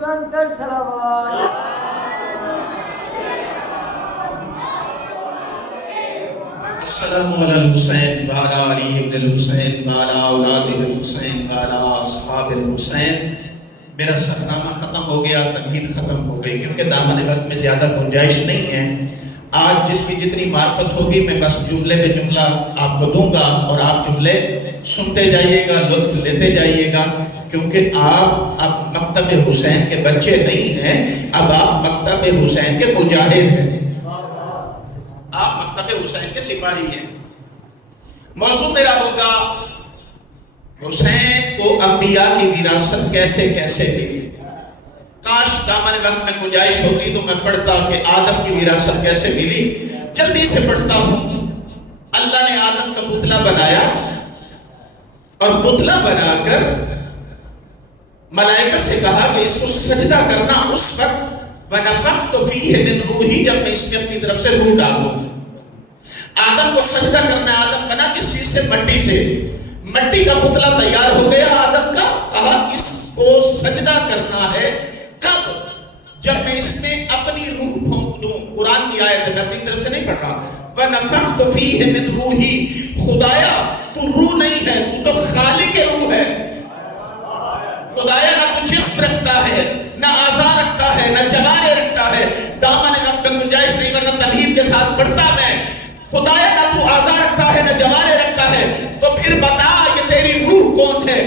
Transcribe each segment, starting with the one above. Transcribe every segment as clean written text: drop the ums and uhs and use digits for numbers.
بلندر صلوات. السلام علی الحسین وعلی علی ابن الحسین وعلی اولاد الحسین وعلی اصحاب الحسین. میرا سرنامہ ختم ہو گیا، تمہید ختم ہو گئی، کیونکہ دامن وقت میں زیادہ گنجائش نہیں ہے. آج جس کی جتنی معرفت ہوگی میں بس جملے پہ جملہ آپ کو دوں گا اور آپ جملے سنتے جائیے گا، لطف لیتے جائیے گا، کیونکہ آپ اب مکتب حسین کے بچے نہیں ہیں، اب آپ مکتب حسین کے مجاہد ہیں، آپ مکتب حسین کے سپاہی ہیں. موضوع میرا ہوگا حسین کو انبیاء کی وراثت کیسے کیسے ملی. کاش دامن وقت میں گنجائش ہوتی تو میں پڑھتا کہ آدم کی وراثت کیسے ملی. جلدی سے پڑھتا ہوں. اللہ نے آدم کا پتلا بنایا اور پتلا بنا کر ملائکہ سے کہا کہ اس کو سجدہ کرنا اس وقت وَنَفَخْتُ فِيهِ مِنْ رُوحِي جب میں اس میں اپنی طرف سے روح ڈالوں. آدم کو سجدہ کرنا. آدم بنا کس چیز سے؟ مٹی سے. مٹی کا پتلا تیار ہو گیا آدم کا. کہا اس کو سجدہ کرنا ہے کب؟ جب میں اس میں اپنی روح پھونک دوں. قرآن کی آیت ہے، میں اپنی طرف سے نہیں پڑھ رہا. وَنَفَخْتُ فِيهِ مِنْ رُوحِي. خدایا تو روح نہیں ہے، تو خالق روح ہے. خدایا نہ تو جسم رکھتا ہے، نہ اعضاء رکھتا ہے، نہ جوارے رکھتا ہے. دامن وقت میں گنجائش نہیں ورنہ تمہید کے ساتھ پڑھتا میں. خدایا نہ تو اعضاء رکھتا ہے، نہ جوارے رکھتا ہے، تو پھر بتا یہ تیری روح کون ہے؟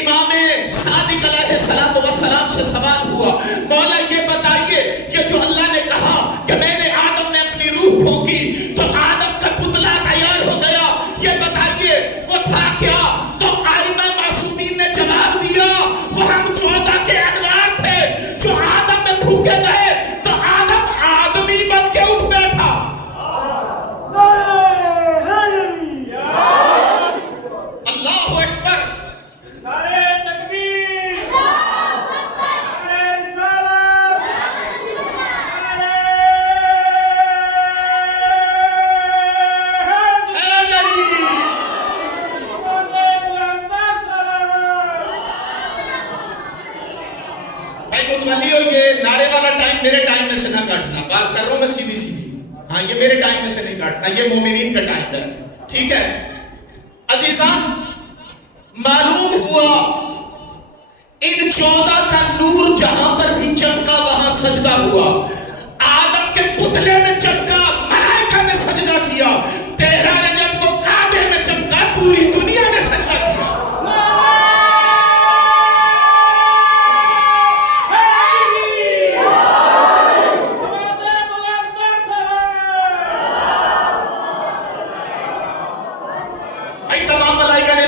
امام صادق علیہ السلام سے سوال ہوا، مولا یہ بتائیے یہ جو اللہ نے کہا کہ میں نے آدم میں اپنی روح پھونکی تو آدم کا پتلا تیار ہو گیا، یہ بتائیے وہ تھا کیا؟ تو ائمہ معصومین نے جواب دیا وہ ہم 14 کے انوار تھے جو آدم میں پھونکے گئے تو آدم آدمی بن کے اٹھ بیٹھا. اللہ اکبر. یہ نعرے والا ٹائم میرے ٹائم میں سے نہ کاٹنا. بات کر رہا ہوں میں سیدھی سیدھی. ہاں یہ میرے ٹائم میں سے نہیں کاٹنا، یہ مومنین کا ٹائم ہے. ٹھیک ہے عزیزان، معلوم ہوا ان 14 کا نور جہاں پر بھی چمکا وہاں سجدہ ہوا. آدم کے پتلے میں چمکا، ملائکہ نے سجدہ کیا. 13 رجب کو کعبے میں چمکا، پوری دنیا نے سجدہ کیا.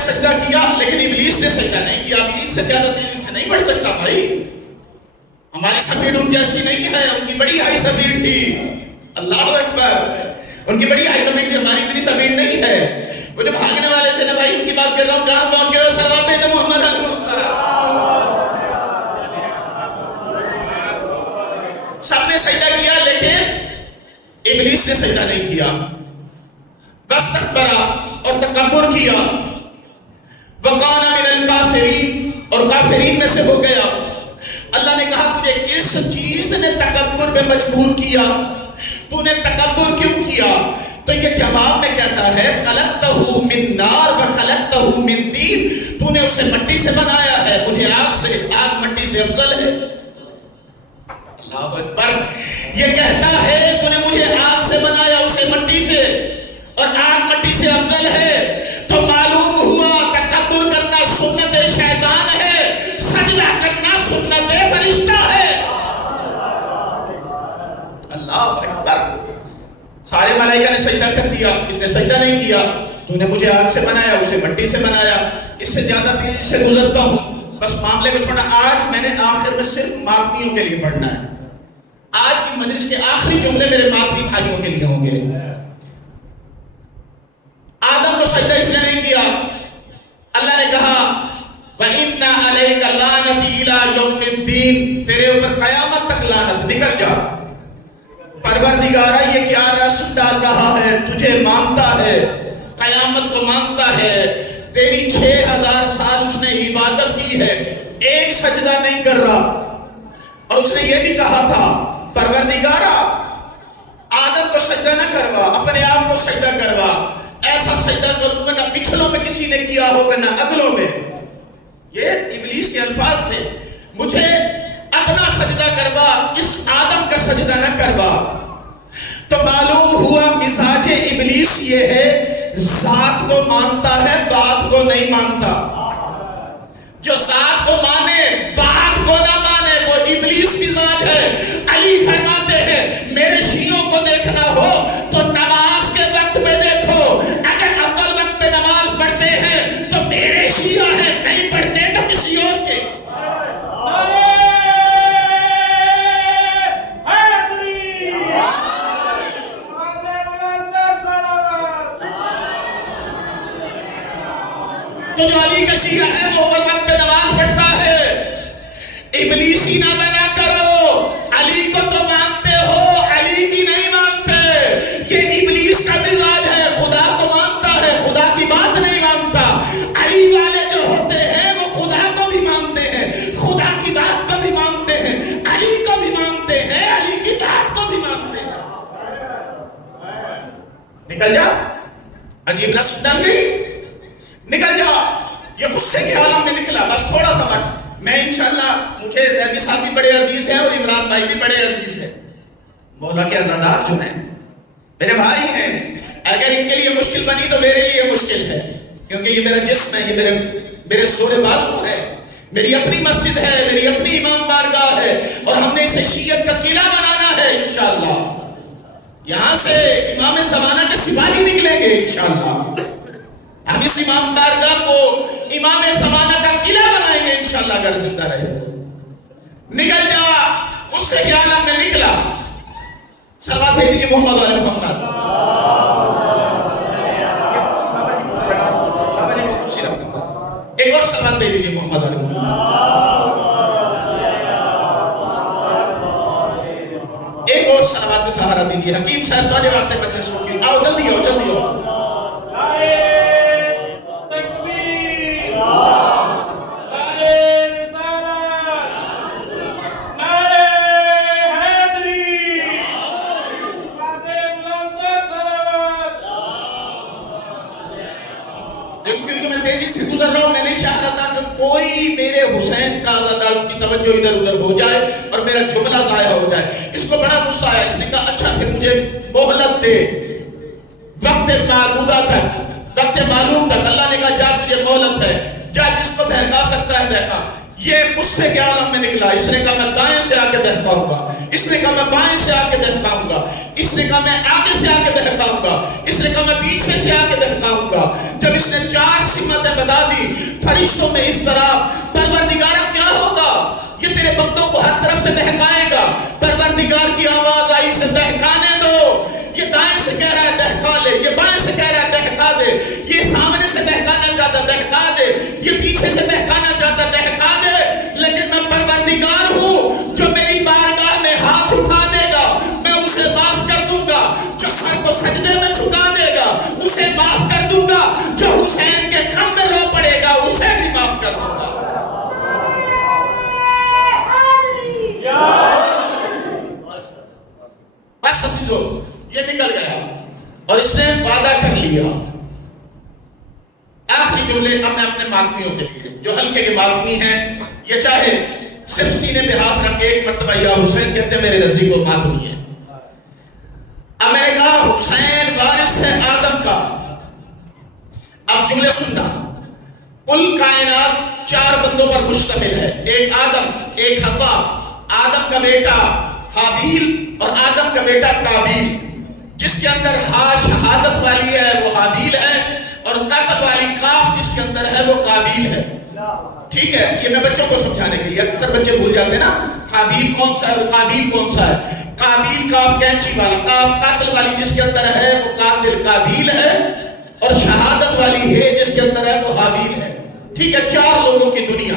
سجدہ کیا لیکن ابلیس نے سجدہ نہیں کیا. ابلیس سے زیادہ تیزی سے نہیں بڑھ سکتا بھائی. ہماری سپیڈ ان جیسی نہیں ہے، ان کی بڑی ہائی سپیڈ تھی. اللہ اکبر. ان کی بڑی ہائی سپیڈ تھی، ہماری اتنی سپیڈ نہیں ہے. وہ جو بھاگنے والے تھے نا بھائی، ان کی بات کر رہا ہوں. کہاں پہنچ گئے؟ سلام پہ محمد سب نے سجدہ کیا لیکن ابلیس نے سجدہ نہیں کیا. بس تکبرا اور تکبر کیا. وَقَانَ مِنَ الْكَافِرِينَ اور کافرین میں سے ہو گیا. اللہ نے کہا تجھے اس چیز نے تکبر پہ مجبور کیا، تو نے تکبر کیوں کیا؟ تو یہ جواب میں کہتا ہے خَلَقْتَهُ مِن نَار وَخَلَقْتَهُ مِن طِین. تو نے اسے مٹی سے بنایا ہے، مجھے آگ سے. آگ مٹی سے افضل ہے. اللہ اکبر. یہ کہتا ہے تو نے مجھے آگ سے بنایا، اسے مٹی سے، اور آگ مٹی سے افضل ہے. تو معلوم ہوا تکبر کرنا سنت شیطان ہے، سجدہ کرنا سنت فرشتہ ہے. اللہ اکبر. سارے ملائکہ نے سجدہ کر دیا، اس نے سجدہ نہیں کیا. تو نے مجھے آگ سے بنایا، اسے مٹی سے بنایا. اس سے زیادہ تیزی سے گزرتا ہوں، بس معاملے کو چھوڑا. آج میں نے آخر میں صرف ماتمیوں کے لیے پڑھنا ہے. آج کی مجلس کے آخری جملے میرے ماتمی بھائیوں کے لیے ہوں گے. آدم کو سجدہ اس نے نہیں کیا. اللہ نے کہا وَإِنَّ عَلَيْكَ لَعْنَتِي إِلَىٰ يَوْمِ الدِّينِ. تیرے اوپر قیامت تک لعنت، نکل جا. پروردگارہ یہ کیا رسم ڈال رہا ہے؟ تجھے مانتا ہے، قیامت کو مانتا ہے. تیری 6000 سال اس نے عبادت کی ہے، ایک سجدہ نہیں کر رہا. اس نے یہ بھی کہا تھا پروردگارا آدم کو سجدہ نہ کروا، اپنے آپ کو سجدہ کروا، ایسا سجدہ کروں گا نہ پچھلوں میں کسی نے کیا ہوگا نہ اگلوں میں. یہ ابلیس کے الفاظ تھے. مجھے اپنا سجدہ کروا، اس آدم کا سجدہ نہ کروا. تو معلوم ہوا مزاج ابلیس یہ ہے، ذات کو مانتا ہے بات کو نہیں مانتا. جو ذات کو مانے بات کو نہ مانے وہ ابلیس مزاج ہے. علی فرماتے ہیں میرے شیعوں کو دیکھنا ہو تو نماز کے وقت میں دیکھو، اگر اول وقت پہ نماز پڑھتے ہیں تو میرے شیعہ ہیں، نہیں پڑھتے تو کسی اور کے. تو جو علی کا شیعہ ہے وہ اول وقت پہ نماز پڑھتا ہے. ابلیسی نہ بنا کرو، علی کو تو مانتے ہو علی کی نہیں مانتے. یہ ابلیس کا مزاج ہے، خدا کو مانتا ہے خدا کی بات نہیں مانتا. علی والے جو ہوتے ہیں وہ خدا کو بھی مانتے ہیں، خدا کی بات کو بھی مانتے ہیں، علی کو بھی مانتے ہیں، علی کی بات کو بھی مانتے ہیں. نکل جا، عجیب نسل ڈل گئی، نکل جا. یہ غصے کے عالم میں نکلا. بس تھوڑا سا وقت، میں انشاءاللہ، مجھے زیدی صاحب بھی بڑے عزیز ہیں اور عمران بھائی بھی بڑے عزیز ہیں. مولا کے عزادار جو ہیں میرے بھائی ہیں. اگر ان کے لیے مشکل بنی تو میرے لیے مشکل ہے، کیونکہ یہ میرا جسم ہے، یہ میرے زور بازو ہے، میری اپنی مسجد ہے، میری اپنی امام بارگاہ ہے، اور ہم نے اسے شیعت کا قلعہ بنانا ہے انشاءاللہ. یہاں سے امام زمانہ کے سپاہی نکلیں گے انشاءاللہ. ہم اس امام بارگاہ کو امام زمانہ کا قلعہ بنائیں گے انشاءاللہ اگر زندہ رہے تو. نکل جا، اس سے عالم میں نکلا. صلوات بھیج دیجیے محمد علیہ محمد. ایک اور صلوات بھیج دیجیے محمد علیہ محمد. ایک اور صلوات کا سہارا دیجیے. حکیم صاحب تمہارے واسطے مجلس ہوگی. آؤ جلدی ہو، جلدی ہو. میں نہیں چاہ رہا تھا کہ کوئی میرے حسین کا عزادار اس کی توجہ ادھر ادھر ہو جائے اور میرا جملہ ضائع ہو جائے. اس کو بڑا غصہ آیا. اس نے کہا اچھا پھر مجھے مہلت دے وقت معدودہ تک، وقت معلوم تک. اللہ نے کہا جا تجھے مہلت ہے، جا جس کو بہکا سکتا ہے بہکا. یہ غصے کے عالم میں نکلا. اس نے کہا میں دائیں سے آ کے بہکاؤں گا، اس نے کہا میں بائیں سے آ کے بہکاؤں گا، اس نے کہا میں آگے سے آ کے بہکاؤں گا، اس نے کہا میں پیچھے سے آ کے بہکاؤں گا. جب اس نے 4 سمتیں بتا دی فرشتوں میں اس طرح، پروردگارہ کیا ہوگا؟ یہ تیرے بندوں کو ہر طرف سے بہکائے گا. پروردگار کی آواز آئی اسے بہکانے دو. یہ دائیں سے کہہ رہا ہے بہکا لے، یہ بائیں سے کہہ رہا ہے بہکا دے، یہ سامنے سے بہکانا چاہتا ہے بہکا دے، یہ پیچھے سے بہکانا چاہتا ہے بہکا دے. لیکن میں پروردگار ہوں، جو میری بارگاہ میں ہاتھ اٹھا دے گا میں اسے معاف کر دوں گا، جو سر کو سجدے میں جھکا دے گا اسے معاف کر دوں گا، جو حسین کے غم میں رو پڑے گا اسے بھی معاف کر دوں گا. بس سمجھو، یہ نکل گیا اور اس نے وعدہ کر لیا. آخری جملے اب میں اپنے ماتمیوں کے لیے جو ہلکے کے ماتمی ہیں، یہ چاہے صرف سینے پہ ہاتھ رکھ کے ایک مرتبہ یا حسین کہتے ہیں میرے نزدیک وہ ماتمی ہے. اب میں نے کہا حسین وارث ہے آدم کا. اب جملے سننا. کل کائنات 4 بندوں پر مشتمل ہے. ایک آدم، ایک حوا، آدم کا بیٹا حابیل اور آدم کا بیٹا قابیل. جس کے اندر ہا شہادت والی ہے وہ حابیل ہے، اور قتل والی کاف جس کے اندر ہے وہ قابیل ہے. ٹھیک ہے، یہ میں بچوں کو سمجھانے کے لیے، اکثر بچے بھول جاتے ہیں نا حابیل کون سا ہے اور قابیل کون سا ہے. قابیل کاف کینچی والا، کاف قاتل والی جس کے اندر ہے وہ قاتل قابیل ہے، اور شہادت والی ہے جس کے اندر ہے وہ حابیل ہے. ٹھیک ہے، 4 لوگوں کی دنیا.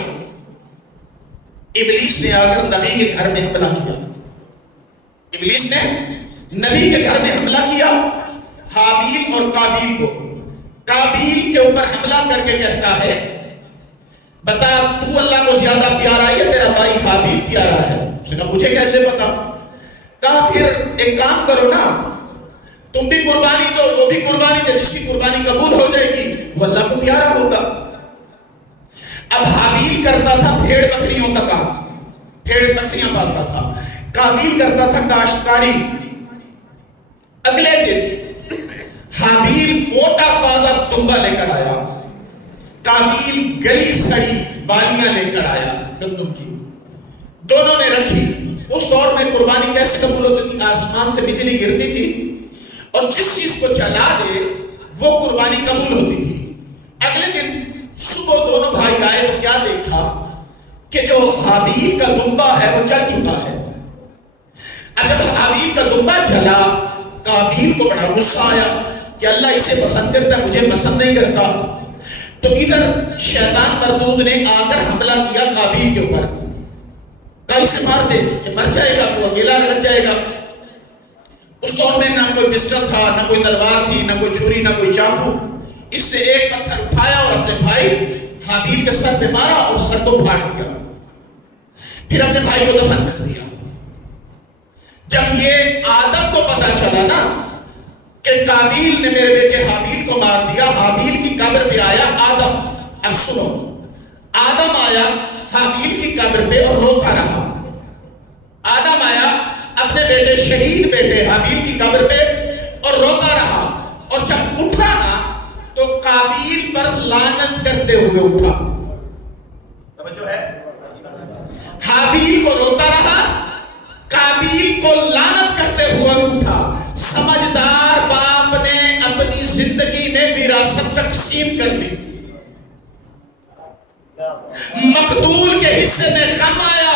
ابلیس نے آ کر نبی کے گھر میں حملہ کیا. ابلیس نے نبی کے گھر میں حملہ کیا حابیل اور قابیل کو. قابیل کے اوپر حملہ کر کے کہتا ہے بتا تو اللہ کو زیادہ پیارا ہے یا تیرا بھائی حابیل پیارا ہے؟ اس نے کہا مجھے کیسے پتا؟ کہا پھر ایک کام کرو نا، تم بھی قربانی دو وہ بھی قربانی دے، جس کی قربانی قبول ہو جائے گی وہ اللہ کو پیارا ہوگا۔ اب حابیل کرتا تھا بھیڑ بکریوں کا کام، بھیڑ بکریاں پالتا تھا، قابیل کرتا تھا کاشتکاری۔ اگلے دن حابیل موٹا تازہ دمبا لے کر آیا، قابیل گلی سڑی بالیاں لے کر آیا گندم کی، دونوں نے رکھی۔ اس دور میں قربانی کیسے قبول ہوتی تھی؟ آسمان سے بجلی گرتی تھی اور جس چیز کو جلا دے وہ قربانی قبول ہوتی تھی۔ اگلے دن صبح دونوں بھائی آئے تو کیا دیکھا کہ جو حابیل کا دمبا ہے وہ جل چکا ہے۔ اب جب حابیل کا دمبا جلا، قابیل کو بڑا غصہ آیا کہ اللہ اسے پسند کرتا ہے مجھے پسند نہیں کرتا۔ تو ادھر شیطان مردود نے آ کر حملہ کیا قابیل کے اوپر، کہا اسے مار دے، یہ مر جائے گا، وہ اکیلا رہ جائے گا۔ اس دور میں نہ کوئی پسٹل تھا، نہ کوئی تلوار تھی، نہ کوئی چھری، نہ کوئی چاقو۔ اس نے ایک پتھر اٹھایا اور اپنے بھائی حابیل کے سر پہ مارا اور سر کو پھاڑ دیا، پھر اپنے بھائی کو دفن کر دیا۔ جب یہ آدم کو پتا چلا نا کہ قابیل نے میرے بیٹے حابیل کو مار دیا، حابیل کی قبر پہ آیا آدم۔ اب سنو، آدم آیا حابیل کی قبر پہ اور روتا رہا۔ آدم آیا اپنے بیٹے شہید بیٹے حابیل کی قبر پہ اور روتا رہا، اور جب اٹھا نا تو قابیل پر لعنت کرتے ہوئے اٹھا۔ توجہ ہے؟ حابیل کو روتا رہا، قابیل کو لعنت کرتے ہوئے اٹھا۔ سمجھدار باپ نے اپنی زندگی میں وراثت تقسیم کر دی۔ مقتول کے حصے میں غم آیا،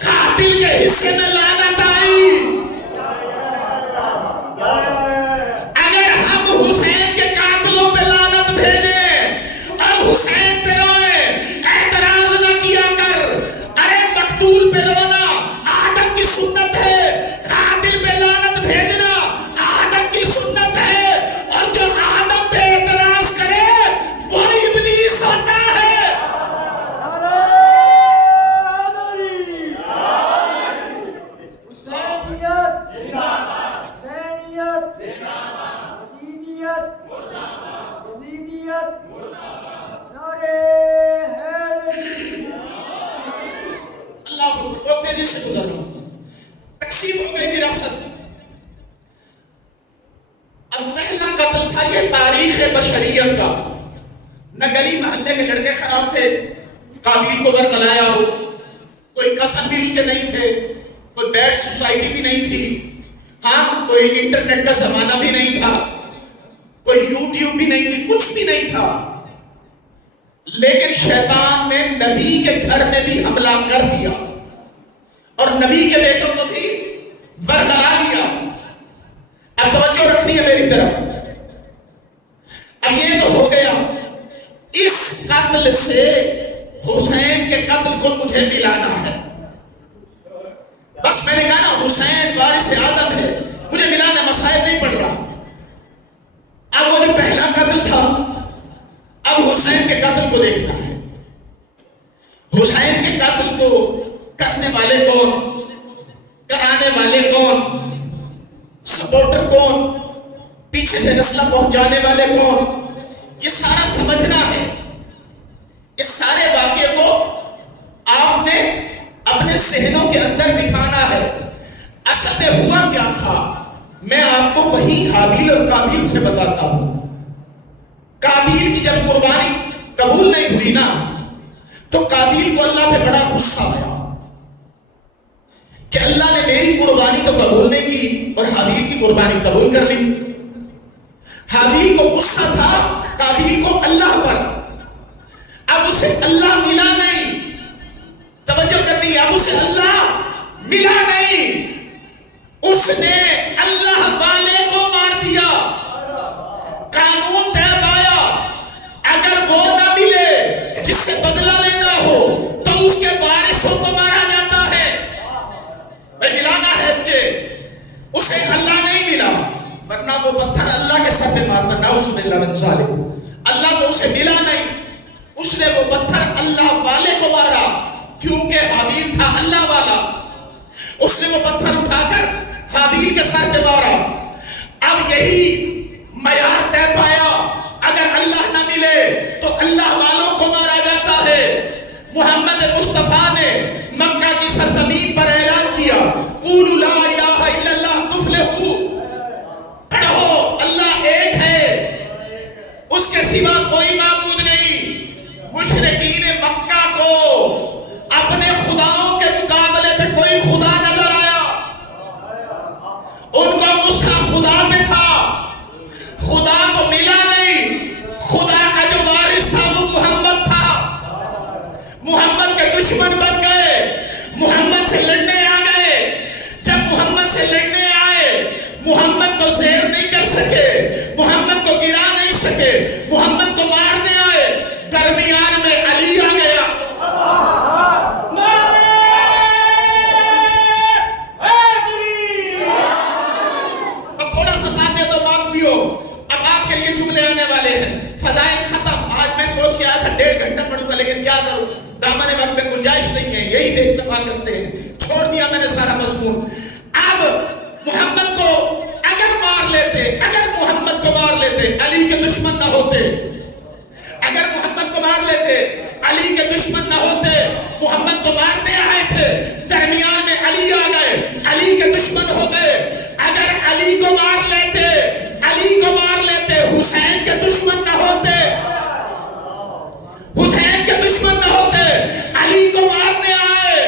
قاتل کے حصے میں لعنت آئی۔ اگر ہم حسین کے قاتلوں پہ لعنت بھیجیں اور حسین پہ روئیں، اعتراض نہ کیا کر، ارے مقتول پہ رونا آدم کی سنت ہے، قاتل پہ لعنت بھیجنا آدم کی سنت ہے، اور جو آدم پہ اعتراض کرے وہ ابلیس ہوتا ہے۔ اللہ تیزی سے گزر رہا ہوں، تقسیم ہو گئی وراثت۔ اب پہلا قتل تھا یہ تاریخ بشریت کا، نہ گلی محلے کے لڑکے خراب تھے قابیل کو برگلایا ہو، کوئی قسم بھی اس کے نہیں تھے، کوئی بیڈ سوسائٹی بھی نہیں تھی، ہاں کوئی انٹرنیٹ کا زمانہ بھی نہیں تھا، کوئی یوٹیوب بھی نہیں تھی، کچھ بھی نہیں تھا، لیکن شیطان نے نبی کے گھر میں بھی حملہ کر دیا اور نبی کے بیٹوں کو بھی برگلا لیا۔ اب توجہ رکھنی ہے میری طرف۔ اب یہ تو ہو گیا، اس قتل سے حسین کے قتل کو مجھے ملانا ہے۔ بس میں نے کہا نا حسین وارث آدم ہے، مجھے ملانا مسائل نہیں پڑ رہا۔ اب وہ جو پہلا قتل تھا، اب حسین کے قتل کو دیکھنا ہے۔ حسین کے قتل کو کرنے والے کون، کرانے والے کون، سپورٹر کون، پیچھے سے اسلحہ پہنچانے والے کون، یہ سارا سمجھنا ہے۔ اس سارے واقعے کو آپ نے اپنے ذہنوں کے اندر بٹھانا ہے۔ اصل میں ہوا کیا تھا میں آپ کو وہی حابیل اور قابیل سے بتاتا ہوں۔ قابیل کی جب قربانی قبول نہیں ہوئی نا تو قابیل کو اللہ پہ بڑا غصہ آیا کہ اللہ نے میری قربانی تو قبول نہیں کی اور حابیل کی قربانی قبول کر لی۔ حابیل کو غصہ تھا قابیل کو اللہ پر، اب اسے اللہ ملا نہیں، توجہ کرنی، اب اسے اللہ ملا نہیں، اس نے اللہ والے کو مار دیا۔ قانون طے پایا، اگر وہ نہ ملے جس سے بدلہ لینا ہو تو اس کے وارثوں کو مارا جاتا ہے۔ بھائی ملانا ہے مجھے، اسے اللہ نہیں ملا، ورنہ وہ پتھر اللہ کے سر پہ مارتا، نعوذ باللہ من ذالک۔ اللہ کو اسے ملا نہیں، اس نے وہ پتھر اللہ والے کو مارا کیونکہ حابیل تھا اللہ والا. اس نے وہ پتھر اٹھا کر حابیل کے سر پہ مارا. اب یہی معیار طے پایا, اگر اللہ نہ ملے تو اللہ والوں کو مارا جاتا ہے. محمد مصطفیٰ نے مکہ کی سرزمین پر اعلان کیا, قولوا لا الہ الا اللہ تفلحوا, پڑھو اللہ ایک ہے, اس کے سوا کوئی معبود نہیں. مشرکین مکہ کو اپنے خداؤں کے مقابلے پہ کوئی خدا نظر آیا, ان کو غصہ خدا پہ تھا, خدا کو ملا نہیں. خدا کا جو وارث تھا وہ محمد تھا. محمد کے دشمن بن گئے, محمد سے لڑنے آ گئے. جب محمد سے لڑنے آئے, محمد کو زیر نہیں کر سکے, محمد کو گرا نہیں سکے, محمد کو مارنے آئے. درمیان میں علی آ گیا. اب تھوڑا سا ساتھ دے دو بات بھی ہو, اب آپ کے لیے جملے آنے والے ہیں. فضائل ختم. آج میں سوچ کے آیا تھا 1.5 گھنٹہ پڑھوں گا, لیکن کیا کروں, دامن وقت میں گنجائش نہیں ہے, یہی پہ اکتفا کرتے ہیں. چھوڑ دیا میں نے سارا مضمون. اب محمد کو اگر مار لیتے, اگر محمد کو مار لیتے علی کے دشمن نہ ہوتے, اگر محمد کو مار لیتے علی کے دشمن نہ ہوتے. محمد کو مارنے آئے تھے, درمیان میں علی آ گئے, علی کے دشمن ہو گئے. اگر علی کو مار لیتے, علی کو مار لیتے, حسین کے دشمن نہ ہوتے, حسین کے دشمن نہ ہوتے. علی کو مارنے آئے,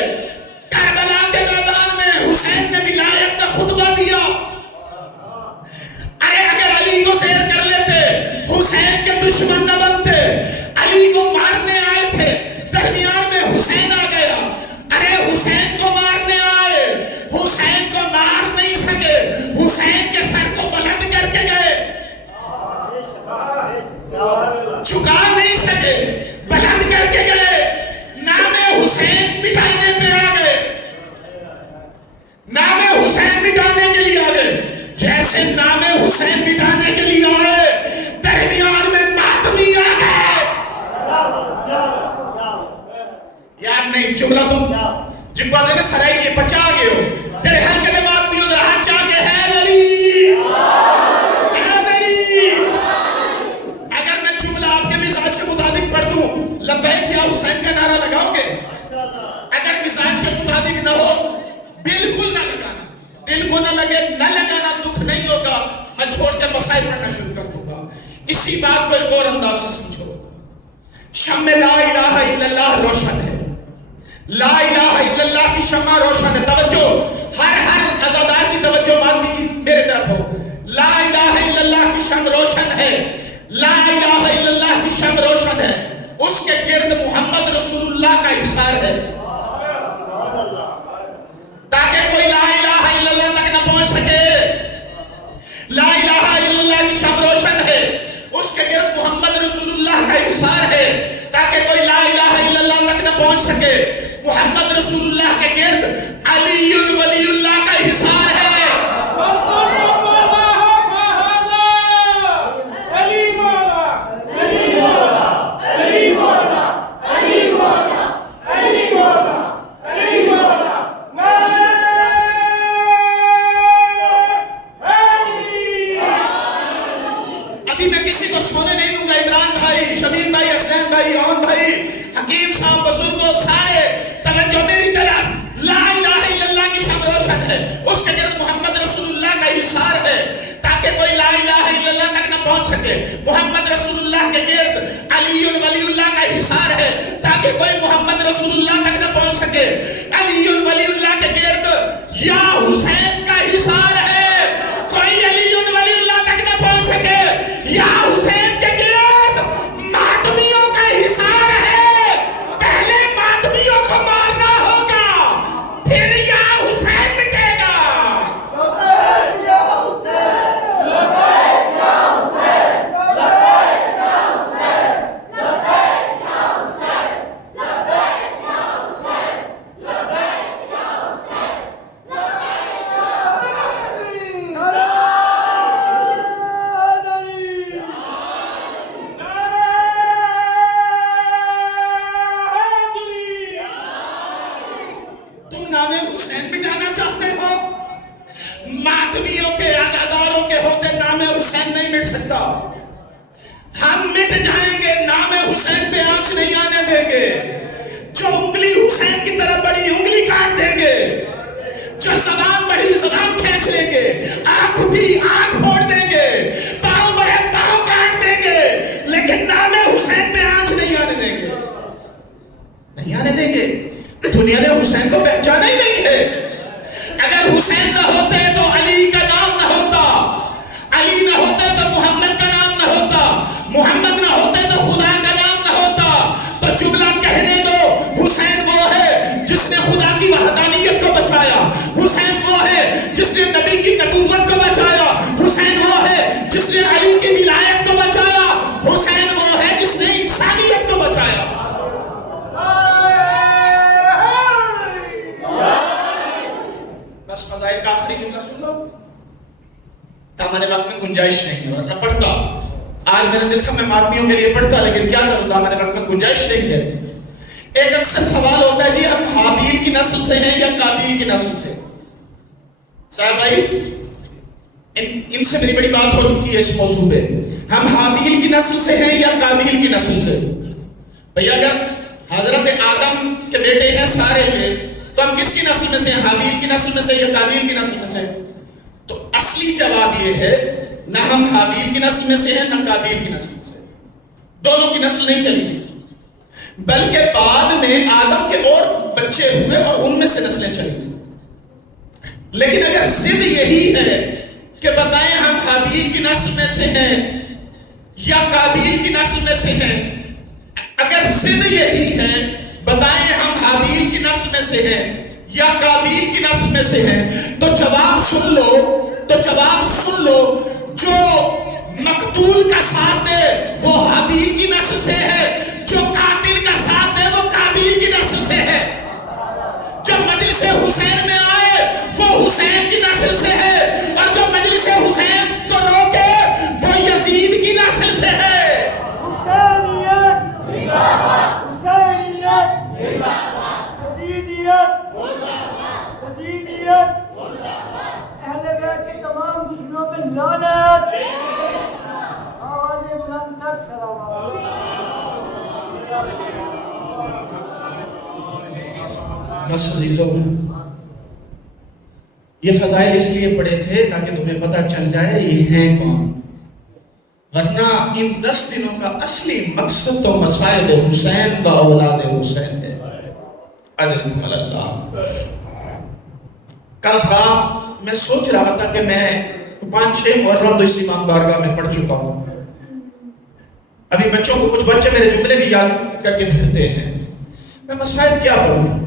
کربلا کے میدان میں حسین نے ولایت کا خطبہ دیا. ارے اگر علی کو سیر کر لیتے, حسین کے دشمن نہ بنتے. علی کو مارنے آئے تھے, درمیان میں حسین آ گیا. ارے حسین کو مارنے آئے, حسین کو مار نہیں سکے, حسین کے سر کو بلند کر کے گئے, جھکا نہیں سکے, بلند کر کے گئے. نام حسین مٹانے پہ آ گئے, نام حسین مٹانے کے لیے آ گئے. جیسے نام حسین مٹانے کے لیے آئے, درمیان میں ماتمی آ گئے. یار نہیں جملہ تم جن کو آدھے سرائی کیے پچا گئے ہو, تیرے ہاں کے بات بھی ادھر ہاتھ چاہ کے ہے دری, ہے دری. اگر میں جملہ آپ کے مزاج کے مطابق پڑھ دوں, لبیک یا حسین کا نعرہ لگاؤ گے. اگر مزاج کے مطابق نہ ہو, بالکل نہ لگانا, دل کو نہ لگے, نہ لگانا, دکھ نہیں ہوگا. میں چھوڑ کے مسائل پڑھنا شروع کر دوں گا. اسی بات کو ایک اور انداز سے سمجھو. شمع لا الہ الا اللہ روشن ہے, لا الہ الا اللہ کی شمع روشن ہے. توجہ, ہر عزادار کی توجہ ماننے کی میرے طرف ہو. لا الہ الا اللہ کی شمع روشن ہے, لا الہ الا اللہ کی شمع روشن ہے. اس کے گرد محمد رسول اللہ کا احسار ہے, تاکہ کوئی لا الہ الا اللہ تک نہ پہنچ سکے. لا الہ الا اللہ کی شمع روشن ہے, اس کے گرد محمد رسول اللہ کا احسار ہے, تاکہ کوئی لا الہ الا اللہ تک نہ پہنچ سکے. محمد رسول اللہ کے گرد علی ولی اللہ کا احسار ہے. ابھی میں کسی کو سونے نہیں دوں گا. عمران بھائی, شمیم بھائی, حسین بھائی, عون بھائی, حکیم صاحب, بزرگوں, سارے توجہ میری طرف. لا الہ الا اللہ کی شمع روشن ہے, اس کے گرد محمد رسول اللہ کا احسار ہے, تاکہ کوئی لا الہ الا اللہ تک نہ پہنچ سکے. محمد رسول اللہ کے گرد علی ولی اللہ کا احسار ہے, تاکہ کوئی محمد رسول اللہ تک نہ پہنچ سکے. علی ولی اللہ کے گرد یا حسین کا احسار ہے, کوئی علی ولی اللہ تک نہ پہنچ سکے. یا حسین کے گرد ماتمیوں کا احسار ہے, پہلے ماتمیوں کو مارنا ہوگا, پھر یا حسین مٹے گا. حسین مٹانا چاہتے ہو؟ ماتمیوں کے عزاداروں کے ہوتے نام حسین نہیں مٹ سکتا. ہم مٹ جائیں گے، نام حسین پہ آنچ نہیں آنے دیں گے. جو انگلی حسین کی طرف بڑی انگلی کاٹ دیں گے، جو زبان بڑی زبان کھینچ لیں گے، آنکھ بھی آنکھ پھوڑ دیں گے، پاؤں بڑے پاؤں کاٹ دیں گے، لیکن نام حسین پہ آنچ نہیں آنے دیں گے. نہیں آنے دیں گے. دنیا نے حسین کو پہچانا ہی نہیں ہے. اگر حسین نہ ہوتے تو علی کا نام نہ ہوتا، علی نہ ہوتے تو محمد کا نام نہ ہوتا، محمد نہ ہوتے تو خدا کا نام نہ ہوتا. تو جملہ کہنے دو، حسین وہ ہے جس نے خدا کی وحدانیت کو بچایا، حسین وہ ہے جس نے نبی کی نبوت کو بچایا، حسین وہ ہے جس نے علی کی ولایت کو بچایا، حسین وہ ہے جس نے انسانیت کو بچایا. بس فضائل کا آخری جملہ سن لو. ہمارے وقت میں گنجائش نہیں ہے ورنہ پڑھتا. آج میرا دل تھا میں ماتمیوں کے لیے پڑھتا، لیکن کیا کروں گا، ہمارے وقت میں گنجائش نہیں ہے. ایک اکثر سوال ہوتا ہے جی ہم حابیل کی نسل سے ہیں یا قابیل کی نسل سے؟ صاحب بھائی ان سے میری بڑی بات ہو چکی ہے اس موضوع پہ. ہم حابیل کی نسل سے ہیں یا قابیل کی نسل سے؟ بھئی اگر حضرت آدم کے بیٹے ہیں سارے یہ، تو ہم کس کی نسل میں سے ہیں؟ حابیل کی نسل میں سے یا قابیل کی نسل میں سے؟ تو اصلی جواب یہ ہے نہ ہم حابیل کی نسل میں سے ہیں نہ قابیل کی نسل میں سے. دونوں کی نسل نہیں چلی، بلکہ بعد میں آدم کے اور بچے ہوئے اور ان میں سے نسلیں چلی. لیکن اگر ضد یہی ہے کہ بتائیں ہم حابیل کی نسل میں سے ہیں یا قابیل کی نسل میں سے ہیں، اگر ضد یہی ہے بتائیں ہم حابیل کی نسل میں سے ہیں یا قابیل کی نسل میں سے ہیں، تو جواب سن لو، جو مقتول کا ساتھ دے وہ حابیل کی نسل سے ہے، جو قاتل کا ساتھ دے وہ قابیل کی نسل سے ہے. جو مجلس حسین میں آئے وہ حسین کی نسل سے ہے، اور جو مجلس حسین کو روکے وہ یزید کی نسل سے ہے. اہل بیت کے تمام دشمنوں پہ لعنت. آوازیں بلند کر سلام. بس عزیزوں، یہ فضائل اس لیے پڑھے تھے تاکہ تمہیں پتہ چل جائے یہ ہیں کون، ورنہ ان 10 دنوں کا اصلی مقصد تو مسائل حسین و اولاد حسین ہے. اجرکم اللہ. کل رات میں سوچ رہا تھا کہ میں 5-6 محرم تو اس امام بارگاہ میں پڑھ چکا ہوں. ابھی بچوں کو کچھ بچے میرے جملے بھی یاد کر کے پھرتے ہیں. میں مسائل کیا پڑھوں؟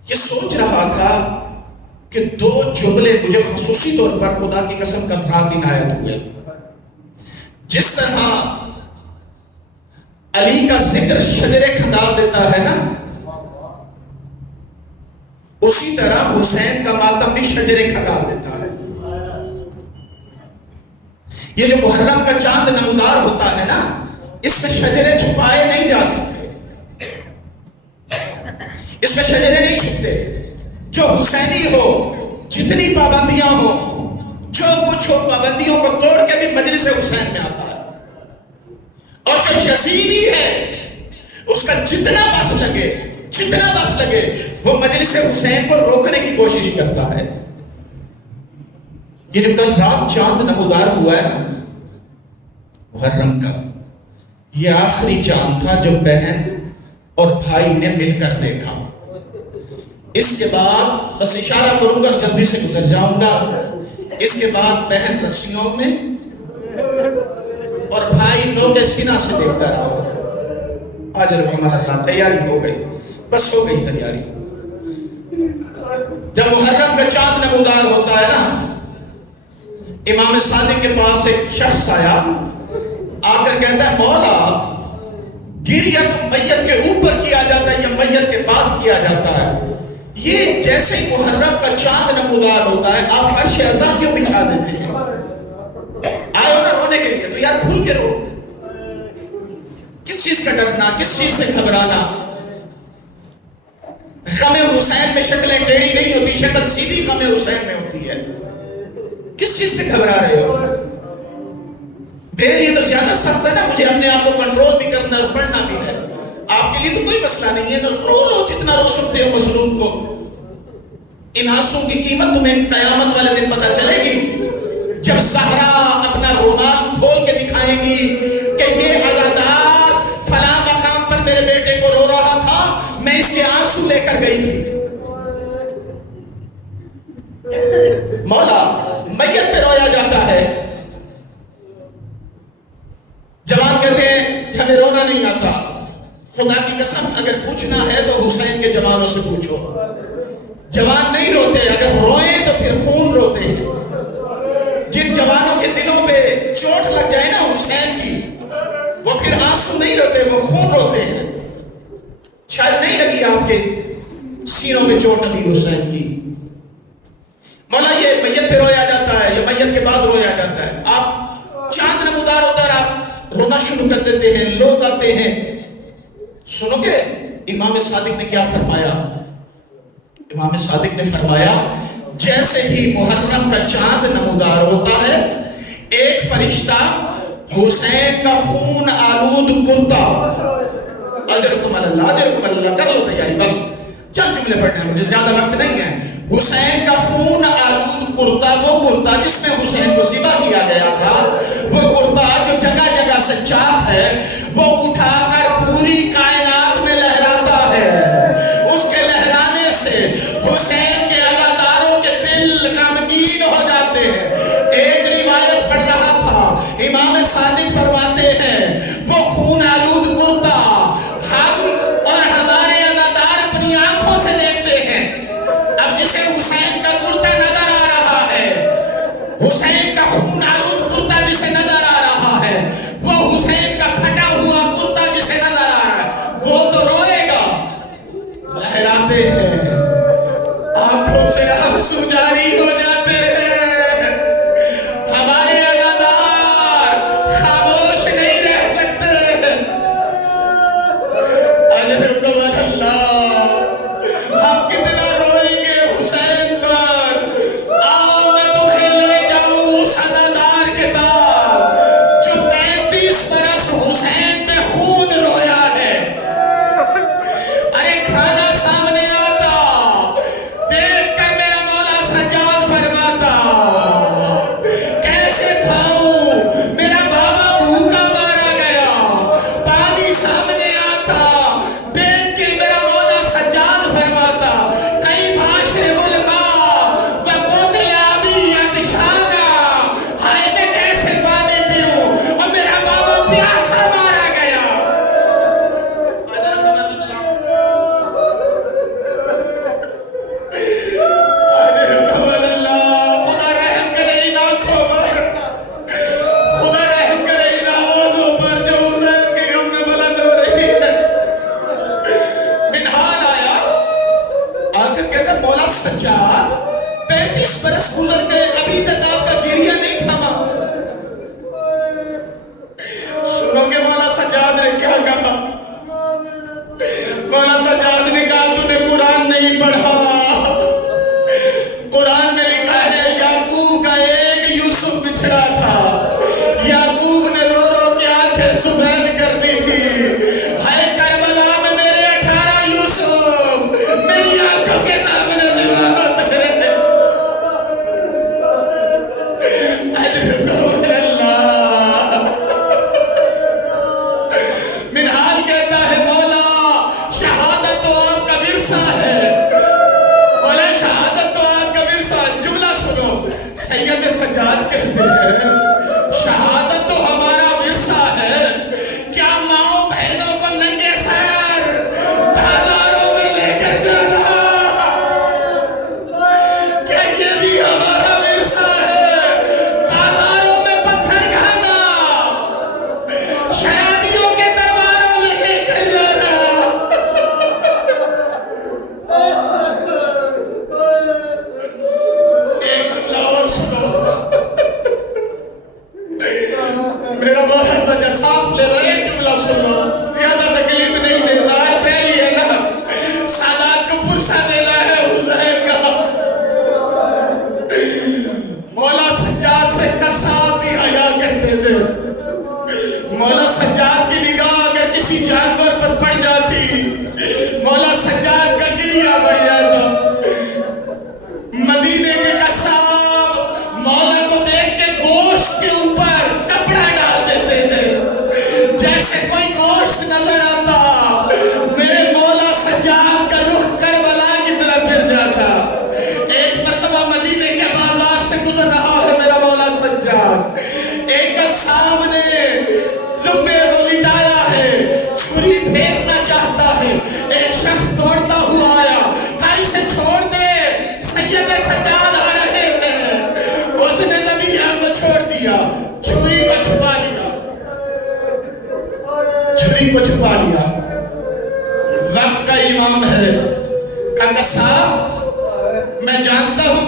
یہ سوچ رہا تھا کہ 2 جملے مجھے خصوصی طور پر خدا کی قسم کا رات عنایت ہوئے. جس طرح علی کا ذکر شجرے کھنڈال دیتا ہے نا، اسی طرح حسین کا ماتم بھی شجرے کھنڈال دیتا ہے. یہ جو محرم کا چاند نمودار ہوتا ہے نا، اس سے شجرے چھپائے نہیں جا سکتے، اس میں شجرے نہیں چھپتے. جو حسینی ہو، جتنی پابندیاں ہو، جو کچھ ہو، پابندیوں کو توڑ کے بھی مجلس حسین میں آتا ہے. اور جو یزیدی ہے اس کا جتنا بس لگے وہ مجلس حسین کو روکنے کی کوشش کرتا ہے. یہ جو کل رات چاند نمودار ہوا ہے نا محرم کا، یہ آخری چاند تھا جو بہن اور بھائی نے مل کر دیکھا. اس کے بعد بس اشارہ کروں گا اور جلدی سے گزر جاؤں گا. اس کے بعد بہن رسیوں میں اور بھائی نو کے سینہ سے دیکھتا رہا. آج رحمہ اللہ تیاری ہو گئی، بس ہو گئی تیاری. جب محرم کا چاند نمودار ہوتا ہے نا، امام صادق کے پاس ایک شخص آیا، آ کر کہتا ہے مولا گریہ میت کے اوپر کیا جاتا ہے یا میت کے بعد کیا جاتا ہے؟ یہ جیسے محرم کا چاند نمودار ہوتا ہے آپ فرش عزا کیوں بچھا دیتے ہیں؟ آئے ہونا رونے کے لیے تو یار کھل کے رو. کس چیز کا ڈرنا، کس چیز سے گھبرانا؟ غم حسین میں شکلیں ٹیڑھی نہیں ہوتی، شکل سیدھی غم حسین میں ہوتی ہے. کس چیز سے گھبرا رہے ہو؟ میرے لیے تو زیادہ سخت ہے نا، مجھے اپنے آپ کو کنٹرول بھی کرنا اور پڑھنا بھی ہے. آپ کے لیے تو کوئی مسئلہ نہیں ہے نا، رو لو جتنا رو سکتے ہو مظلوم کو. ان آنسوں کی قیمت تمہیں قیامت والے دن پتہ چلے گی، جب زہرا اپنا رومال کھول کے دکھائیں گی کہ یہ عزادار فلاں مقام پر میرے بیٹے کو رو رہا تھا، میں اس کے آنسو لے کر گئی تھی. مولا میت پہ رویا جاتا ہے. جوان کہتے ہیں کہ ہمیں رونا نہیں آتا. خدا کی قسم اگر پوچھنا ہے تو حسین کے جوانوں سے پوچھو. جوان نہیں روتے، اگر روئیں تو پھر خون روتے ہیں. جن جوانوں کے دلوں پہ چوٹ لگ جائے نا حسین کی، وہ پھر آنسو نہیں روتے، وہ خون روتے ہیں. شاید نہیں لگی آپ کے سینوں پہ چوٹ ابھی حسین کی. مولا یہ میت پہ رویا جاتا ہے، یہ میت کے بعد رویا جاتا ہے. آپ چاند نمودار ہوتا ہے، آپ رونا شروع کر دیتے ہیں، لوگ آتے ہیں. سنو کہ امام صادق نے کیا فرمایا؟ امام صادق نے فرمایا جیسے ہی محرم کا چاند نمودار ہوتا ہے، ایک فرشتہ حسین کا خون آلود کرتا، اجرکم اللہ اجرکم اللہ، کر لو تیاری، بس چند جملے پڑھنے ہیں، مجھے زیادہ وقت نہیں ہے. حسین کا خون آلود کرتا، وہ کرتا جس میں حسین کو ذبح کیا گیا تھا، وہ کرتا جو جگہ جگہ سے چاک ہے، وہ اٹھا کر پوری کائنات میں لہراتا ہے. اس کے لہرانے سے حسین کے عزاداروں کے دل غمگین ہو جاتے ہیں. ایک روایت پڑھ رہا تھا، امام صادق فرماتے ہیں وہ خون آلود کرتا ہم اور ہمارے عزادار اپنی آنکھوں سے دیکھتے ہیں. اب جسے حسین کا کرتا نظر آ رہا ہے، حسین کا خون آلود کرتا جسے نظر آ رہا ہے، وہ حسین کا پھٹا ہوا کرتا جسے نظر آ رہا ہے، وہ تو روئے گا. لہراتے ہیں، آنکھوں سے آنسو جاری ہو جاتے ہیں. ہمارے عزادار خاموش نہیں رہ سکتے. اجرکم اللہ، ہم کتنا روئیں گے حسین پر. آؤ میں تمہیں لے جاؤں اس عزادار کے پاس جو 35 برس حسین پہ خون رویا ہے. ارے کھانا سامنے آتا، دیکھ کر میرا مولا سجاد فرماتا کیسے کھاؤں، میرا بابا بھوکا مارا گیا. پانی سامنے آتا، دیکھ کے میرا مولا سجاد فرماتا کئی باشر علماء وقوت آبی اتشانا، ہائے میں کیسے پانی پیوں اور میرا بابا پیاسا مارا گیا. اجرکم اللہ، خدا رحم کرے ان آنکھوں پر، خدا رحم کرے ان آوازوں پر جو حسین کے غم میں بلند ہو رہی ہے. منہال آیا، آ کر کہتا مولا سجاد 35 برس گزر گئے، ابھی تک آپ کا گریہ نہیں تھما. سنو کہ مولا سجاد نے کیا کہا. مولا سجاد نے کہا تو نے قرآن نہیں پڑھا. قرآن میں لکھا ہے یعقوب کا ایک یوسف بچھڑا تھا، یعقوب نے رو رو کے آنکھیں سفید کر دی تھی. ہائے کربلا میں میرے 18 یوسف میری آنکھوں کے سامنے ذبح ہوتے ہیں. اجرکم اللہ. منہال کہتا ہے مولا شہادت تو آپ کا ورثہ ہے، مولا شہادت تو آپ کا ورثہ. جملہ سنو، سید سجاد کہتے ہیں شہادت تو ہمارا ورثہ ہے. کیا ماؤں بہنوں کو ننگے سر بازاروں میں لے کر جانا، کیا یہ بھی ہمارا ورثہ ہے؟ بازاروں میں پتھر کھانا، شرابیوں کے درباروں میں لے کر جانا. ایک جملہ اور سنو،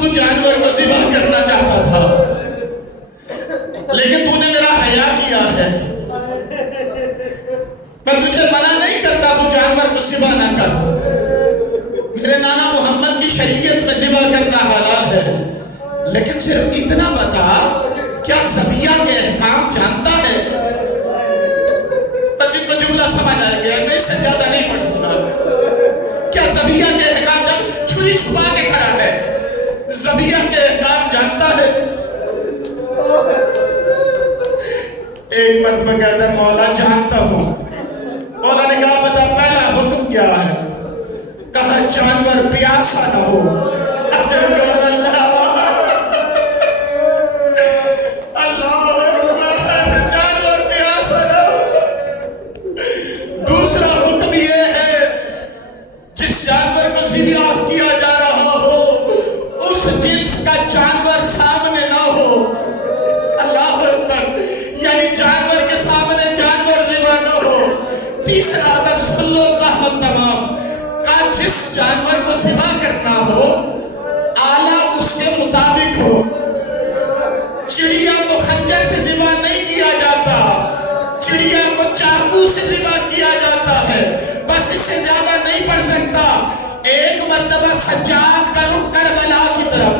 تو جانور کو ذبح کرنا چاہتا تھا، لیکن تو نے میرا حیا کیا ہے. میں تجھے منع نہیں کرتا تو جانور کو ذبح نہ کر. میرے نانا محمد کی شریعت میں ذبح کرنا حلال ہے، لیکن صرف اتنا بتا، کیا ذبیحہ کے احکام جانتا ہے؟ تجھے کو جملہ سمجھ آئے گیا، میں اس سے زیادہ نہیں پڑھوں گا. کیا ذبیحہ کے احکام جانتا؟ چھری چھپا کے کھڑا ہے. ذبیحہ کے احکام جانتا ہے؟ ایک مرتبہ کہتا ہے مولا جانتا ہوں. مولا نے کہا بتا پہلا حکم کیا ہے؟ کہا جانور پیاسا نہ ہو. جانور پیاسا نہ ہو. دوسرا حکم یہ ہے جس جانور کو ذبح کیا جا رہا ہو اس جنس کا جانور سامنے نہ ہو. اللہ اکبر. یعنی جانور کے سامنے جانور ذبح نہ ہو. تیسرا عدد سن لو زحمت تمام کا جس جانور کو ذبح کرنا ہو آلہ اس کے مطابق ہو. چڑیا کو خنجر سے ذبح نہیں کیا جاتا، چڑیا کو چاقو سے ذبح کیا جاتا ہے. بس اس سے زیادہ نہیں پڑھ سکتا. ایک مرتبہ سجاد کا رخ کربلا کی طرف.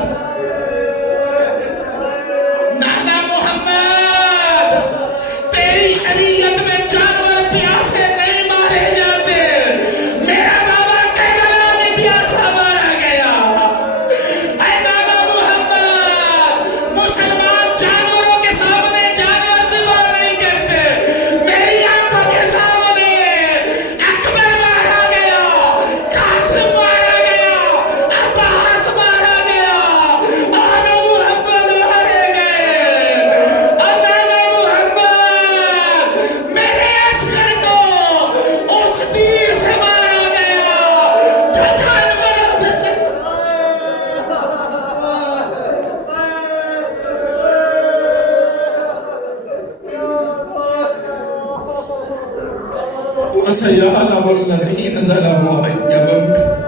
نانا محمد تیری شریعت میں جانور پیاسے نہیں مارے جاتے. میرا بابا کربلا میں پیاسا مارا گیا. اے نانا محمد مسلمان جانوروں کے سامنے جانور ذبح نہیں کرتے. میری آنکھوں کے سامنے اکبر مارا گیا، قاسم مارا گیا، عباس مارا گیا، نانا محمد مارے گئے. اور نانا محمد میرے اصغر کو اس تیر سے مارا گیا جو جانوروں میں سے. وَسَيَعْلَمُ الَّذِينَ ظَلَمُوا أَيَّ مَنْكَرٍ